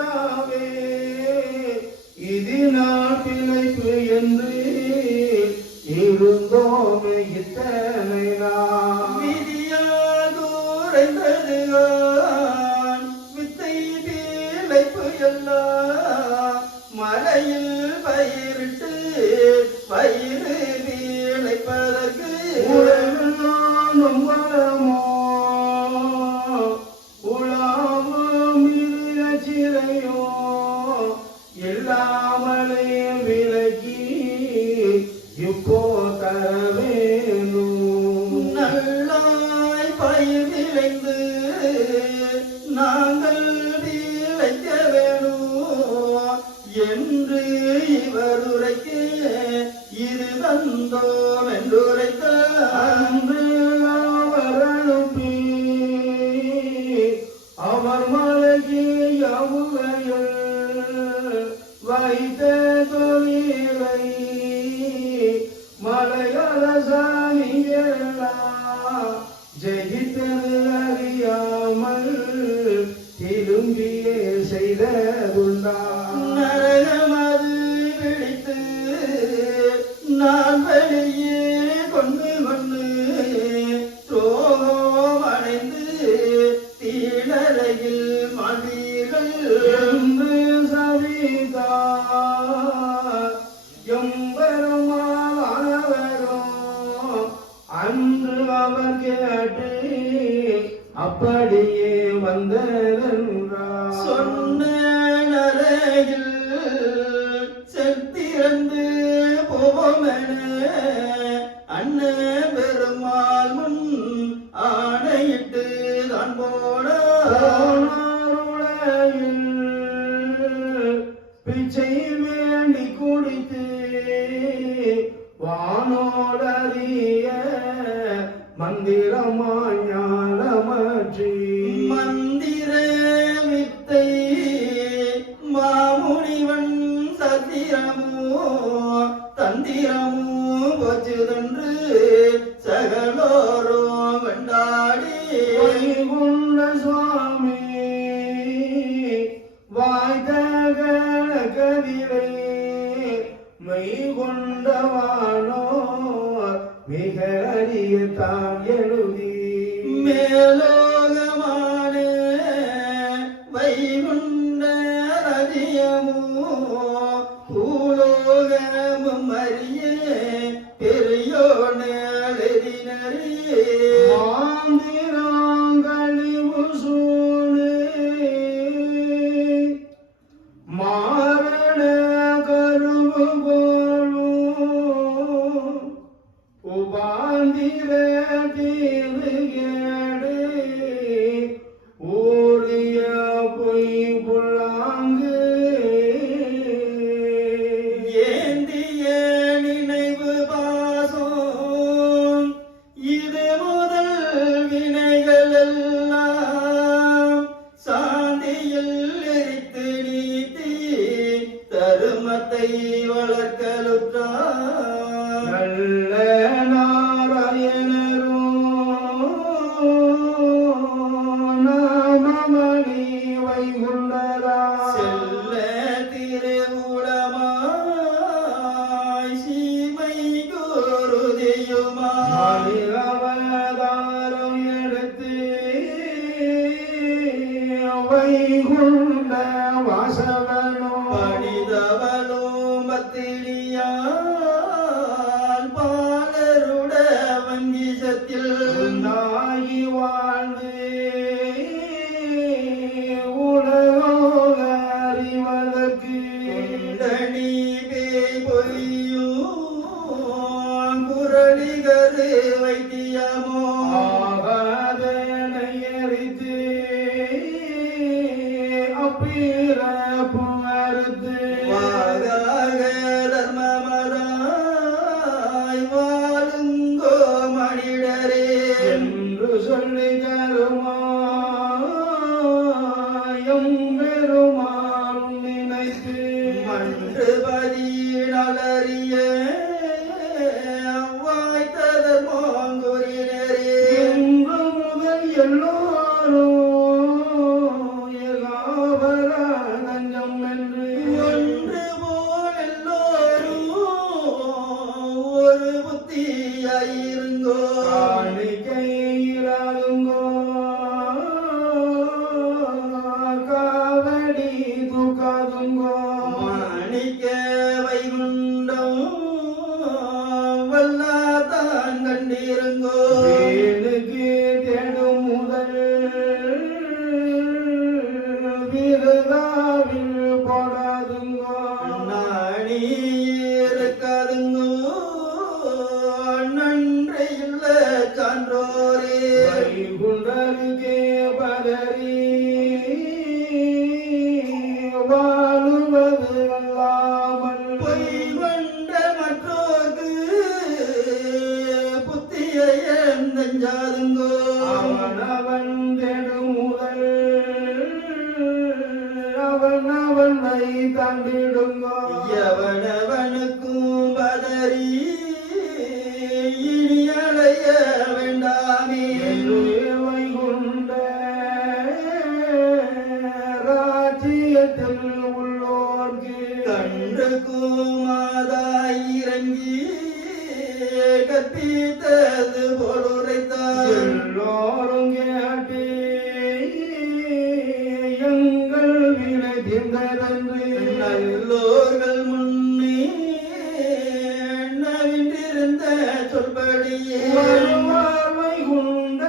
விதியாவே இதனால் பிழைப்பு என்று இருந்தோமே இத்தனை நாம் விதியால் உரைந்ததுதான் வித்தை பிழைப்பு எல்லாம் மலையில் பயிரிட்டு பயிறு பிழைப்பதற்கு உலகம் வரமோ உலாவும் இது அச்சிறையோ எல்லாமலே விலகி இப்போ தரவேணும் நல்லாய் பயிர் விளைந்து நாங்கள் விளைக்க வேணும் என்று இவர் உரைக்க இது தந்தோம் என்றுரைத்த அன்று அவர் அனுப்பி அவர் மலைக்கு யமுகையில் வைத்த தொழிலை மலையரசாணியெல்லாம் ஜெயித்தது அறியாமல் திரும்பியே செய்ததுண்டா நரகமது பிடித்து நான் வெளியே கொண்டு கொண்டு துரோகம் அடைந்து தீழறையில் மாண்டீர்கள் என்று சவித்தார் எம்பெருமானவரும் அன்று அவர் கேட்டு அப்படியே வந்ததென்றார் சொன்ன நரகில் செத்திறந்து போமென அண்ண பெருமாள் முன் ஆணையிட்டு தான் போனாருலகில் பிச்சை வேண்டி குடித்து வானோடறிய மந்திரமாய் ஞானமற்றி மந்திர வித்தை மாமுனிவன் சத்திரமோ தந்திரமோ போச்சுதென்று சகலோரோ வெண்டாடி வைகுண்ட சுவாமி வாய்தக கதிரை மெய்கொண்டவானோ மிக அறிய தான் எழுதி மேலோகமான வைகுண்ட ரதியமோ பூலோகமும் அறிய பெரியோனறியே மாந்திராங்கழிவு சூடு மாரண கருவு போலும் உபாந்திர தீவு கேடு ஊரிய பொய் புல்லாங்கு ஏந்திய நினைவு பாசம் இது முதல் வினைகள் எல்லாம் சாந்தியில் எரித்து நீத்தி தருமத்தை வளர்க்கலுற்றார் நல்ல நாராயணரும் நாமமணி வைகுண்டரா செல்ல திருவுளமாய் சீமை குருதியுமாய் அவதாரம் எடுத்து வைகுண்ட வாசவனோ பணிதவளும் பத்திரியால் பாலருட வங்கிசத்தில் உண்டாகி வாழ்ந்து உலகோக அறிவதற்கு குண்டனி பேய் பொய்யும் குரலிகது வைத்தியமோ ஆகாதனை எரித்து அப்பிறப்பு அறுத்து வாதாக தர்மமதாய் வாழுங்கோ மனிதரே என்று சொல்லி கருமாயம் பெருமான் நினைத்து மன்றுபதி நலறிய வாய்த்ததர் மாங்குறினரே இன்று முதல் எல்லோரும் ஏகாபரண போடாதுங்கோ மாணிக்க வைகுண்டம் வல்லாதான் கண்டிருங்கோ வேலுக்கு தேடும் முதல் விருதாவில் போடாதுங்கோ நாணி இருக்காதுங்கோ நன்றியுள்ள சான்றோரே வைகுண்டருகே பதறி வாழுவது அல்லாமல் பொய் கொண்ட மற்றோர்க்கு புத்தியை நெஞ்சாதுங்கோ அவனவன் தேடும் முதல் அவனை தந்திடுங்கோ எவனவனுக்கும் பதறி இனி அடைய வேண்டாமே வைகுண்ட ராஜ்யத்தில் உள்ளோர்க்கு கன்றுக்கும் மாதாய் இறங்கி கற்பித்தது போல் உரைத்தார் எல்லோரும் கேட்டு எங்கள் வினை தீர்ந்ததென்று நல்லோர்கள் முன்னே நவின்றிருந்த சொல்படியே வருவார் வைகுண்ட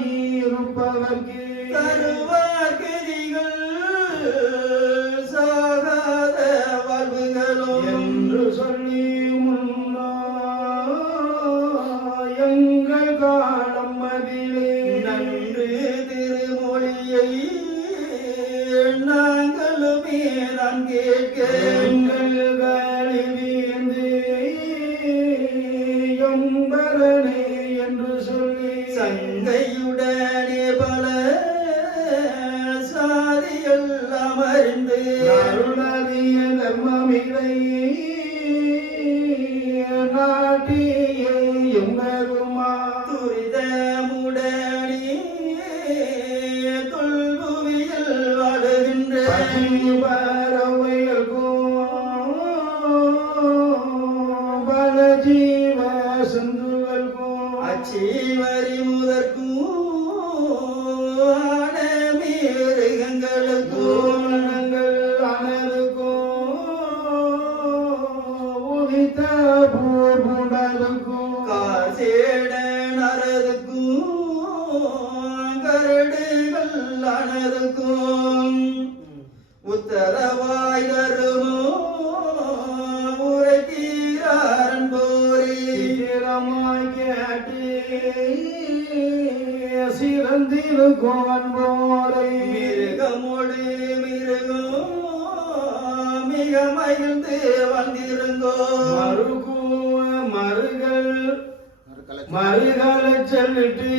வந்தாயிருப்பவர்க்கு தருவார் கதிகள் சாகாத வாழ்வுகளும் என்று சொல்லி முன்னோ எங்கள் காலம் அதிலே நன்று திருமொழியை நாங்களுமே தான் கேட்க எங்கள் கழிவிந்து எம்பரனே என்று சொல்லி சங்கையுடனே பல சாதியெல்லாம் அறிந்து அருளறிய தர்மமிதை நாட்டியே எம்பெருமா துரிதமுடனே தொல்புவியில் வாழுகின்ற பலஜீவ சிந்துவல்கும் அச்சீவரி முதற்கும் ஆனமீருகங்களுக்கும் பூரணங்கள் அனருக்கும் உதித்த பூர்புடலுக்கும் காசேட நரதுக்கும் கரடுகள் ஆனதுக்கும் உத்தரவாய் தருமோ உரைத்தீராரன் போரே சீக்கிரமாய் கேட்டு சிறந்திருக்கும் போரை மிருகமோடு மிருகம் மிக மகிழ்ந்து வந்திருங்கோ மறுகூவ மறுகளை சொல்லிட்டு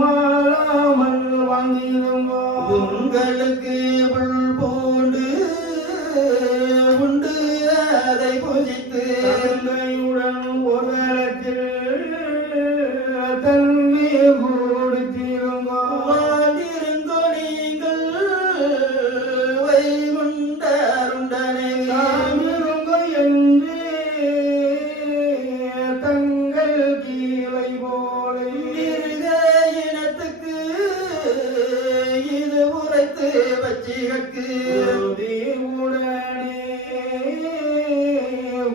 மாறாமல் வாங்கிடுங்கோ உங்களுக்கு உள் பூண்டு உண்டு அதை புஜித்து தந்தையுடன் ஒரு இடத்தில் தண்ணீர் கொடுத்திருங்கோ வாழ்ந்திருங்கோ நீங்கள் வைகுண்டருண்டனை தாமிருங்கோ என்று தங்கள் கீழை போலே மிருக இனத்துக்கு இது உரைத்து வச்சிகற்கு உடனே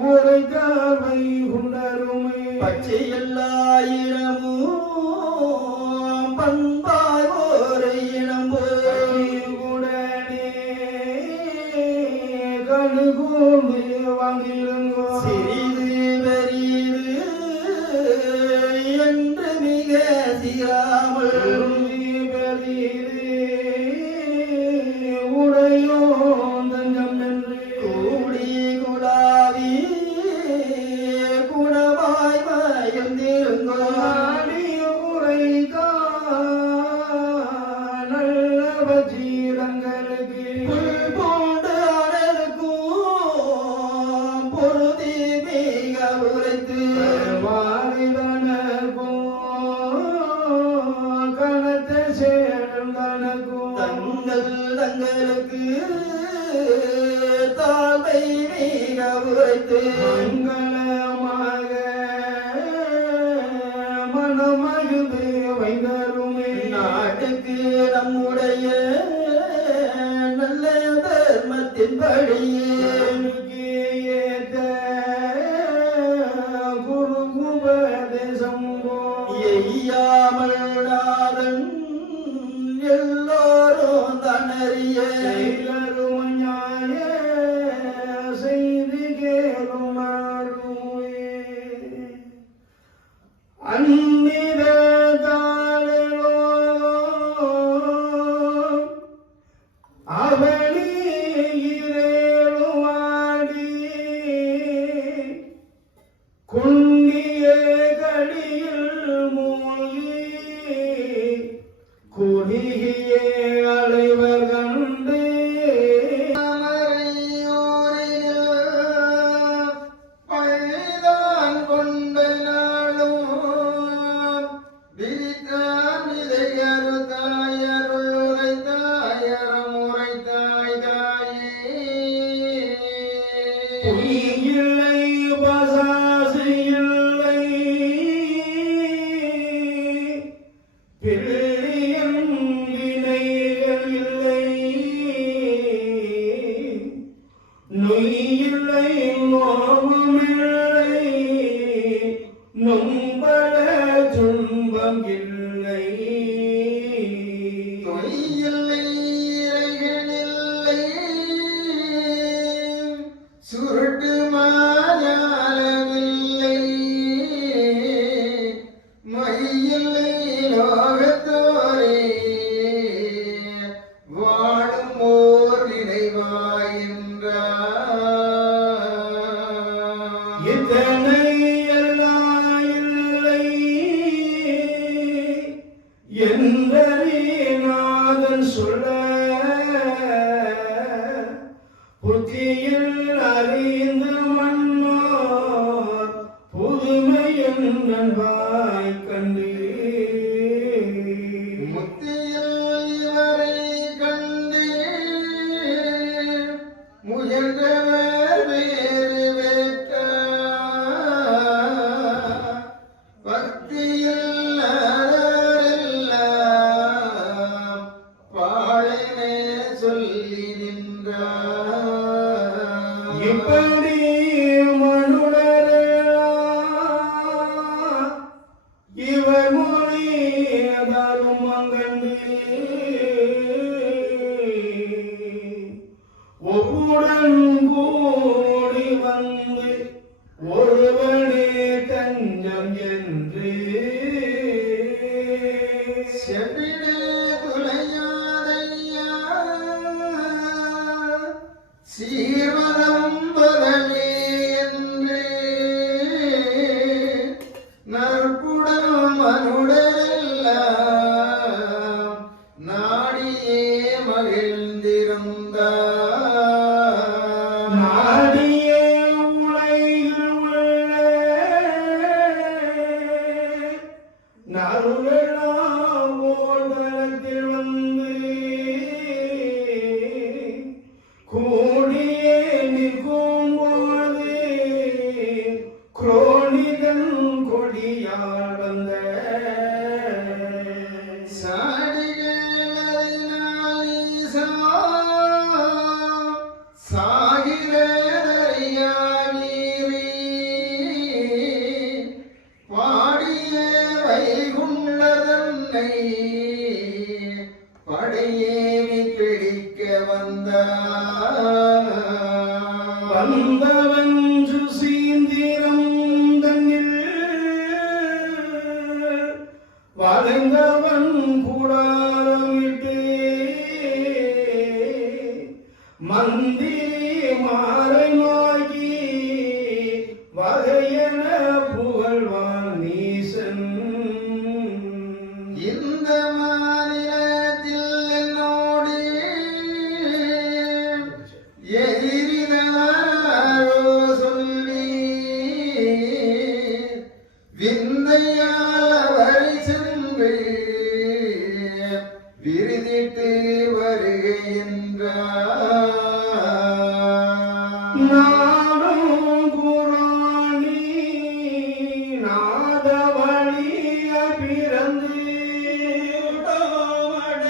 உரைத்தார் வைகுண்டருமே பச்சையெல்லாயிரமும் பண்பாய் ஒரு இனம் உடனே கழுகூண்டு வாங்கிருங்கோ சிறிது பெரிது என்று மிக சீராமல் உடையோ தஞ்சம் என்று கூடி குலாவி குணமாய் மயந்திருங்கோ ஆடிய உரைகா நல்ல வஜீரங்களுக்கு புல் பூண்டு அனலுக்கும் பொருதி மிக உரைத்து கணத்தை சேடும் தனக்கும் தங்கள் தங்களுக்கு தாழ்மை மிக உரைத்து மங்களமாக மனமகிழ்ந்து வைந்தருமே நாட்டுக்கு அவனுக்கு நம்முடைய நல்ல தர்மத்தின் படியே ஏத்த குரு உபதேசம் எய்யாமல் நாதன் எல்லோரும் தனறிய செய்தருமையாய செய்தி கேளும் அந்நித தாளோ அவனி இரேழுவாடி குண்டிய கடியில் மூழ்கி குறுகிய அலைவர் கண்டு பழிதான் கொண்ட நாளும் விரித்தான் இதையரு தாயருளை தாயரமுறை தாய் தாயே பொய்யில்லை பசாசு இல்லை பிள்ளையன் வினைகள் இல்லை நொய்யில்லை நோமமில்லை நொம்பல துன்பம் இல்லை பொய்யில்லை இறைகனில்லை சுருட்டு மாயாலமில்லை மையில்லை லோகத்தோரே வாழும் ஓர் நினைவாயின்றார் இத்தனை எல்லாம் இல்லை நாதன் சொல்ல புத்தியில் அறிந்து மன்னோர் புதுமையின் நண்பாய் கண்டு முத்தியில் இவரை கண்டு முயன்றவர் வேறு வேற்றார் பக்தியில் அறரெல்லாம் பாழனே சொல்லி நின்றார் இப்படி மனுடரெல்லாம் இவர் மொழி தருமங்கண்டு ஒப்புடன் கூடி வந்து ஒருவனே தஞ்சம் என்று செவிடே துளையாதையா சீர்வதம் பதமே என்று நற்புடல் மனுடரெல்லாம் நாடியே மகிழ்ந்திருந்தார் நாடிய உலகில் உள்ள நருளெல்லாம் ஓர்தலத்தில் வந்து கூடியே நிற்கும்போது குரோனிதன் கொடியால் வந்த சாடிகளினால் ஈசா சாகிரதறியானீரே பாடிய வைகுண்டதன்னை படையேறி பிடிக்க வந்தார் வந்தவன் சுசீந்திரம் தன்னில் வளைந்தவன் கூடாரமிட்டு மந்திரி மாறை நோக்கி வகையென புகழ்வான் நீசன் இந்த மாநிலத்தில் என்னோடு எதிரினாரோ சொல்லி விந்தையால் வழி சென்று விருதிட்டு வருகின்றார் நாடும் குரானி நாதவழிய பிறந்து உடோமட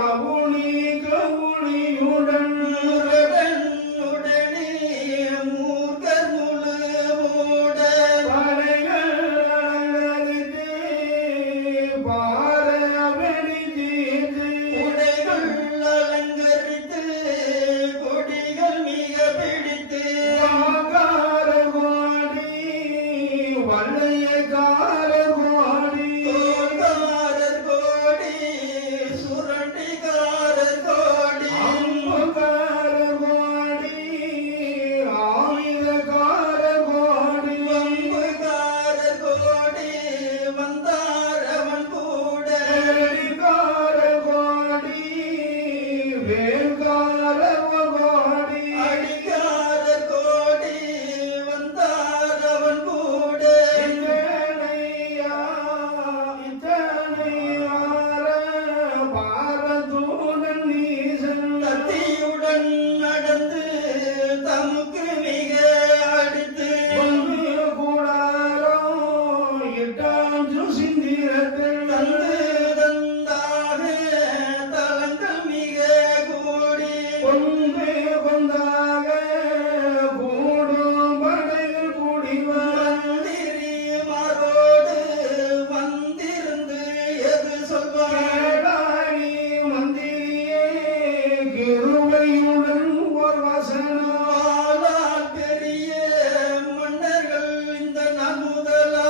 கவுனி கவுனியுடன் உடனே மூர்க்கர் முழு மூட படைகள் அலங்கரித்து பாரவெளி தீர்த்து உடைகள் அலங்கரித்து கொடிகள் மிக பிடித்து ஆகார கோடி வல்லையகார கோடி தோள்காரர் கோடி சுரண்டிகாரர் கோடி அம்புகார கோடி ஆயுதகார கோடி அம்புகாரர் கோடி வந்தாரவன் கூட வேடிகார கோடி வேல்கார கோடி அடிகாரர் கோடி வந்தாரவன் கூட இத்தனையா இத்தனையார பாரதூதன் நீசன் கத்தியுடன் நடந்து தமக்கு மிக அடுத்து பொங்கு கூடாரம் இட்டாஞ்சு சிந்திரத்தில் தந்து தந்தாக தலங்கள் மிக கூடி பொங்கு கொந்தாக கூடும் படைகள் கூடிவர் மந்திரி மாரோடு வந்திருந்து எது சொல்வார் கேடாயி மந்திரியே கிருபையுடன் ஒரு வசனம் ஆளால் பெரிய மன்னர்கள் இந்த நமுதலா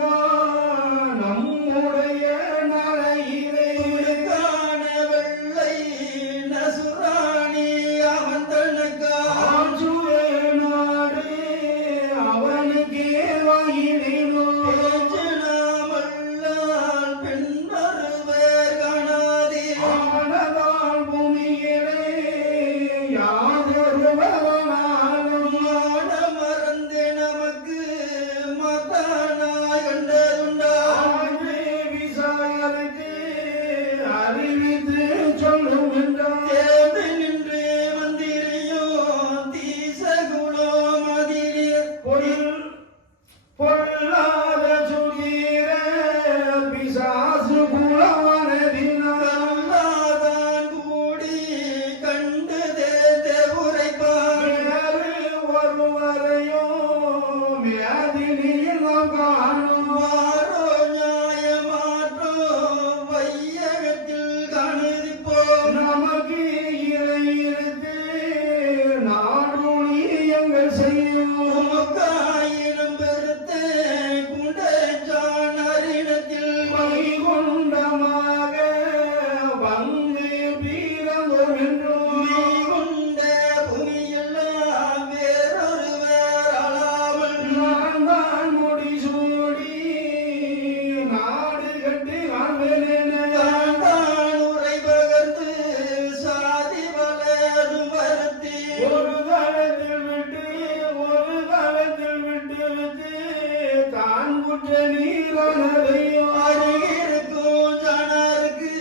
நமக்காயிருந்ததுதான் நம்முடைய நரையிலே காண வெள்ளை நசுராணி அவன் தனக்கா ஆஞ்சுவே நாடு அவனுக்கே வாயிலினோ பேச்சினாமல்லால் பின்வருவர் காணாதே ஆனதால் பூமியிலே யாதொருவனாலும் மான மறந்தே நமக்கு மத்தானாய் கண்டதுண்டா ஆழ்வே விசாரித்து அறிவித்து சொல்லும் என்றான் தேர்ந்து நின்று மந்திரியோ தீசகுலோ மதிரீர் பொல்லாத சுகீர பிசாசு குலவனதினால் கல்லாதான் கூடி கண்டு தேர்ந்த உரைப்பார் வேறு ஒருவரையோ வியாதினியில் நாம் காணும் மாறோ நியாயமாற்றோ வையகத்தில் காணுதிப்போம் நமக்கு இறையிருந்து நாடுளி எங்கள் செய்யும் உமக்காயிரம் பெருத்த குண்டச்சான் அரிடத்தில் வைகுண்டமாக வந்து பீரங்கும் என்றும் கொண்ட பூமியெல்லாம் வேறொருவர் அழாமல் நான் தான் முடிசூடி நாடு கட்டி வாழ்வேனென தான் உரை பகர்ந்து சாதி வளரும் வருத்தி ஒரு காலத்தில் விட்டு தான் குற்ற நீரானதையும் அருகிருக்கும் ஜனருக்கு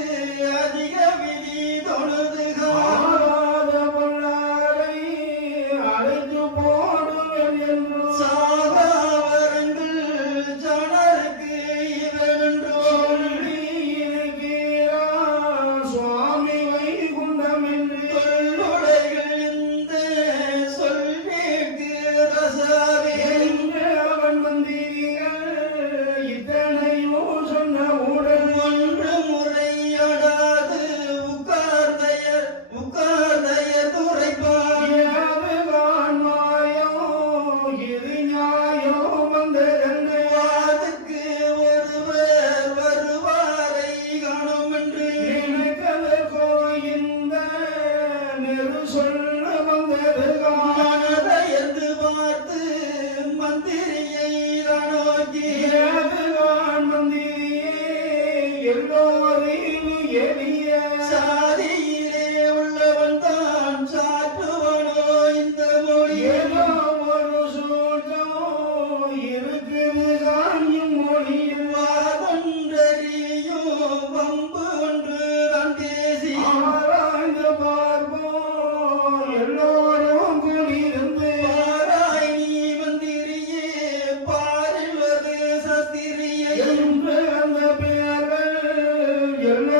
அதிக விதி தொழுதுகா ஆராத பொல்லாரை அழைத்து போடுவேன் என்றும் சாகாவரங்கள் ஜனருக்கு இவனென்றோ சொல்லி இருக்கிறார் சுவாமி வைகுண்டம் என்று சொல்லுடைகள் இந்த சொல்வேற்கு ரசாவே என்று அவன் மந்திரிகள் இத்தனையோ சொன்னவுடன் ஒன்று முறையடாது உட்கார்ந்தயர் துரைப்பார் யாதுதான் மாயோ இது நியாயோ வந்ததென்று அதுக்கு ஒருவர் வருவாரை காணோம் என்று நினைத்ததற்கோ இந்த நெரு சொல்ல வந்ததுதான் மனதையர்ந்து பார்த்து மந்திரியை நோக்கி யாதுதான் மந்திரியே எல்லோரையும் எளிய சாதியிலே உள்ளவன் தான் சாற்றுவனோ இந்த மொழி ஏதோ ஒரு சூழ்ச்சம் இருக்குது காஞ்சும் மொழியில் வாதொன்றறியும் வம்பு ஒன்று தான் பேசி ஆராய்ந்து பார்ப்போம் எல்லோரும் கூடியிருந்து பாராய் நீ மந்திரியே பாரில் ஒரு சஸ்திரியை என்று அந்த பெயர்கள் எல்லோரும்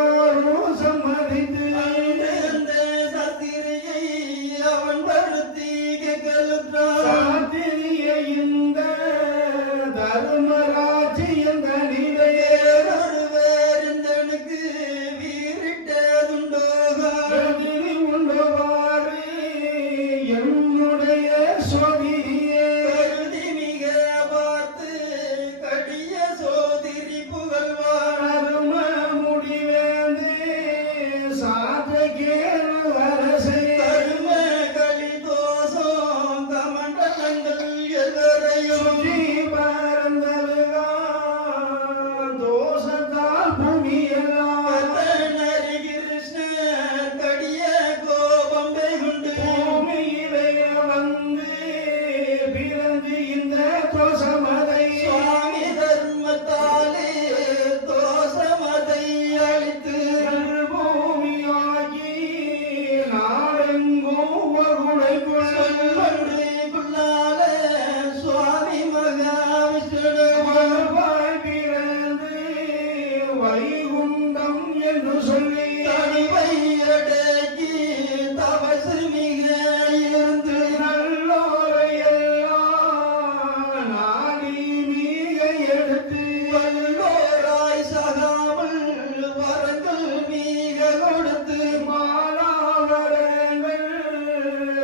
கொடுத்து மாலாவரங்கள்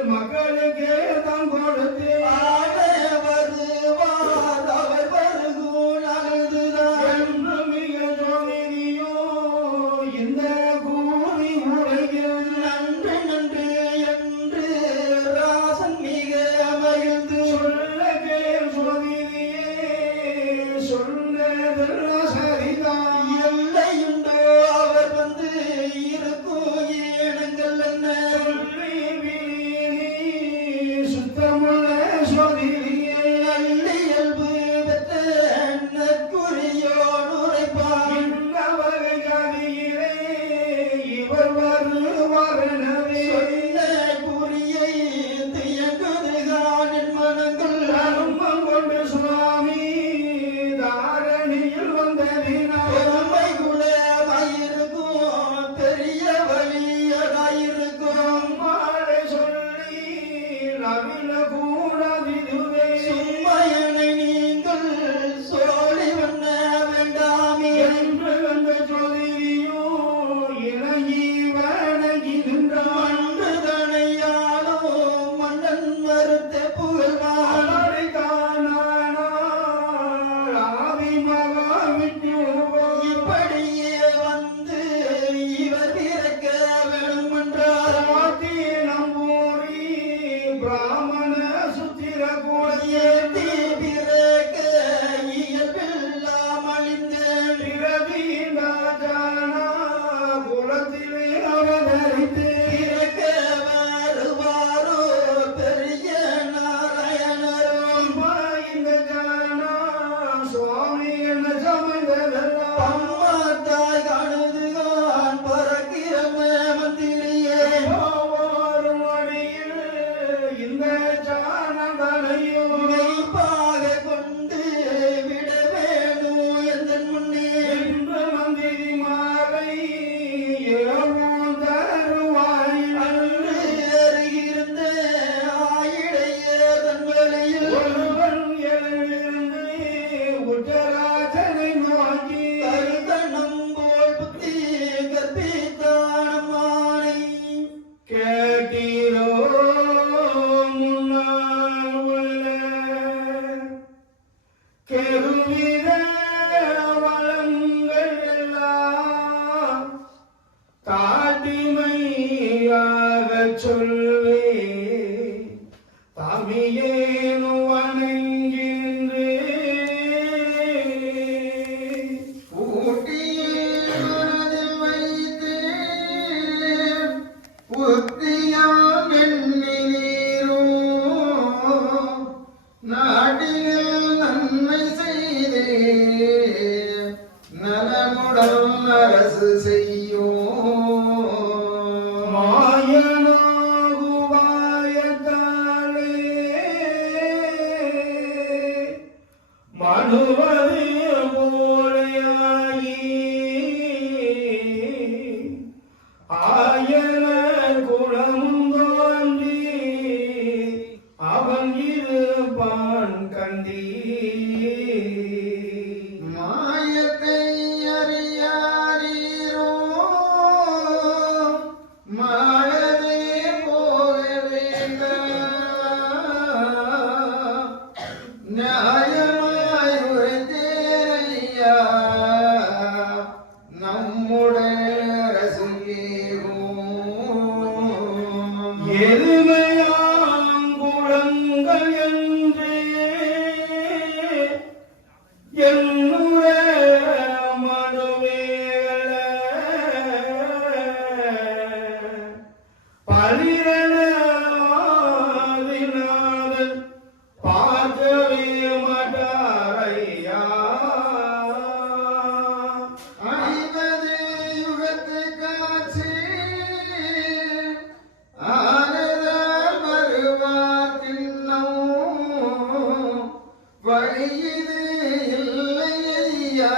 மக்களுக்கே தான் கொடுத்து ஆட வருவார் அவர் வருகும் நகர்ந்துதான் என்று மிக ஜோதினியோ இந்த கூறி உலகில் நன்று நன்று என்று ராசன் மிக மகிழ்ந்து சொல்ல கேள் ஜோதினியே சொன்னதெல்லாம் சரிதான் எல்லையுண்டோ அவர் வந்து இருக்கும் ஏனங்கள் என்ன சொல்லி விழி சுத்தமுள்ள ஜோதினியே நல்லியல்பு பெற்ற நற்குறியோடு உரைப்பான் இந்த வகை கதியிலே இவர் வருவாரெனவே சொன்ன குறியை தியங்குதுகான் என் மனங்கள் தருமம் கொண்டு சுவாமி தாரணியில் வந்ததினால் பெருமை குலமாயிருக்கும் பெரிய வழியதாயிருக்கும் மாலை சொல்லி நவில கூடவிதுவே சும்மையனை நீங்கள் சோழி வண்ண வேண்டாமே என்று வந்த ஜோதினியோ இணங்கி வணங்கி நின்றான் மன்று தனையானோ மன்னன் மறுத்த புகழ்வான் அவரை தானானால் ஆதி மகா விட்டு இப்படியே வந்து இவர் பிறக்க வேணுமென்றார் பாட்டி நம்பூரி பிராமண சுத்திர கோடியே ஏத்தி பிறக்க இயல்பெல்லாம் அழிந்தேன் பிறவிந்தாஜானா குலத்திலே அவதரித்து பிறக்க வருவாரோ பெரிய நாராயணரும் அம்மா இந்த ஜானா சுவாமி என்ன சமைந்ததெல்லாம் அம்மாத்தாய் காணுதுகான் பரக்கிரம மந்திரியே ஒவ்வொரு நொடியில் இந்த ஜானதனையோ மெய்ப்பாக கொண்டு விட வேணும் எந்தன் முன்னே என்று மந்திரி மாலை இரவும் தருவாயில் அன்று அருகிருந்த ஆயிடைய தன் வழியில் ஒருவன் எழுந்து உத்தராஜனை நோக்கி கருத்தனம் போல் புத்தி கற்பித்தானமானை கேட்டீரோ முன்னால் உள்ள கெருவித வளங்கள் எல்லாம் காட்டிமையாகச் சொல்வே தமியேனு வணங்கின்றே ஊட்டியில் வைத்து புத்தியாம் எண்ணினீரோ நாட்டில் நன்மை செய்தே நலமுடன் அரசு செய்யோ மாயனாகுவாயத்தாலே மனுவது போலையாகி ஆயன குளமும் தோன்றி அவன் இருப்பான் கண்டீ மாயத்தை அறியாரீரோ மாயவே போக வேண்டாம் நியாயமாய் உரைத்தேனையா நம்முடைய அரசுகேகும் எருமையாங்குளங்கள் என்று என்னுடைய மனுவேல பலிரனாதினாதல் பார்க்கவே மாட்டாரையா ஐவது யுகத்து காட்சி ஆனதால் வருவார் தின்னம் வழியிது இல்லை ஐயா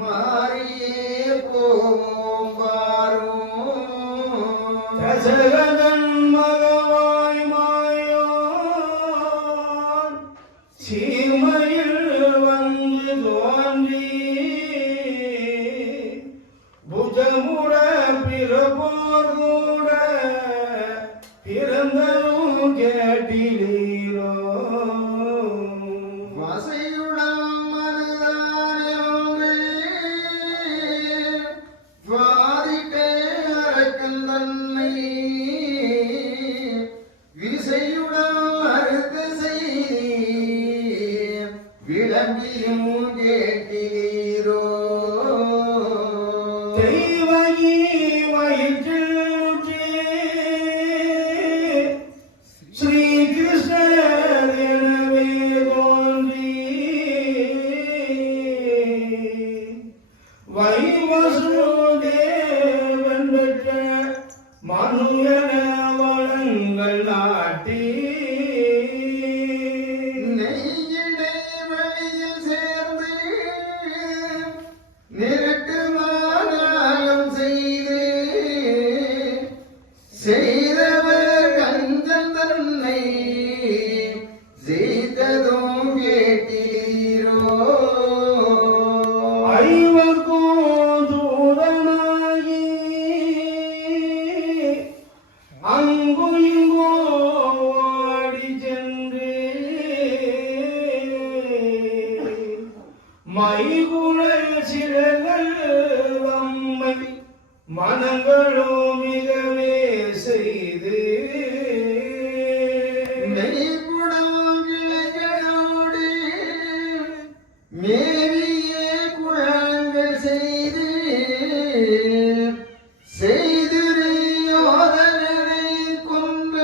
மாறியே போவோம் வாரும் தசரதன் மகவாய் மாயோன் சீமையில் வந்து தோன்றி புஜமுட போர் கூட பிறந்ததும் கேட்டிலீரோ வசையுடன் மனதானே ஒன்றே வாதிட்டே அரக்கன் தன்னை விசையுடன் அறுத்த செய்தி விளம்பியும் கேட்டீரோ தெய்வகி வயிற்றில் ஸ்ரீ கிருஷ்ணர் எனவே தோன்றி வைவசுதேவன் பெற்ற மனு என வளங்கள் நாட்டி நெய்யிடை வழியில் சேர்ந்து நிரட்டு மாநாயம் செய்தவர் கஞ்சன் தன்னை செய்ததும் கேட்டீரோ ஐவர்க்கும் தூதனாகி அங்கு இங்கோ ஓடி சென்று மைகுழல் சிறகள் நம்மை மனங்களோ மிகவே செய்து மெய்குடம் கிளைகளோடு மேவிய குழாங்கள் செய்து யோதனை கொன்ற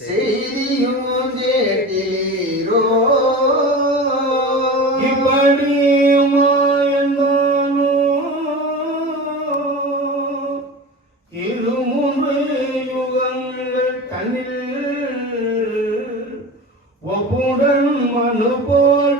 செய்தியும் கேட்டீரோ இப்படி மாயந்தானோ இரு மூன்று யுகங்கள் தன்னில் ஒப்புடன் மனு போல்